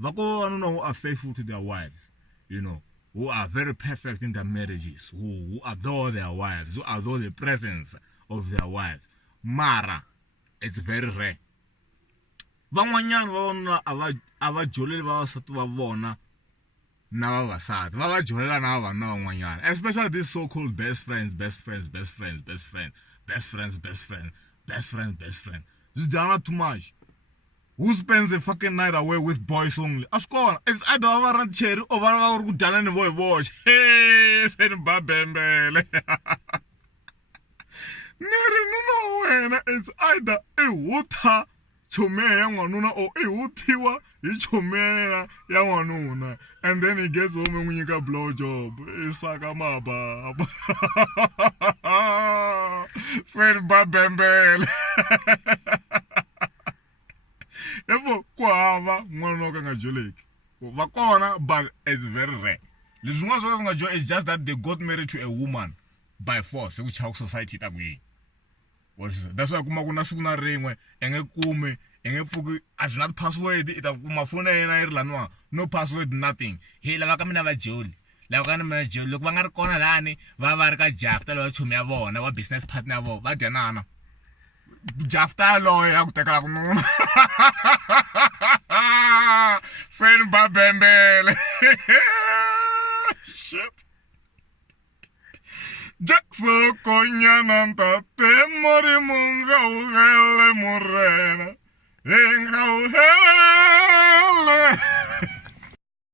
Vavanuna who are faithful to their wives, you know, who are very perfect in their marriages, who adore their wives, who adore the presence of their wives. Mara, it's very rare. Van'wanyana vavanuna ava joleli vavasati va vona na vavasati va jolela na vavanuna van'wanyana, especially these so-called best friends. It's done too much. Who spends a fucking night away with boys only? It's either over and cherry or over good done and boy watch. Hey, send babembele. No, it's either a water chomea yanwanuna or a utiwa chomea yanwanuna. And then he gets home when you got blowjob. It's like a maba. Send babembele. Therefore, kwava mwana nga joleki. Vakona, but it's very rare. It's just that they got married to a woman by force, which how society that we. That's why kuna suna ringwe enge kume enge fuku as not password it kuma phone ena irlanwa no password nothing. Hey lava ka mina va joli. Lava ka mina joli loko va nga ri kona lani va ri ka jafta lo chumi ya vona wa business partner ya vona va dyanana. Jafta lawyer kutekela kununa. Send babembele. Shit. Jackso konya nanta te mori munga ugele morena. Enga ugele.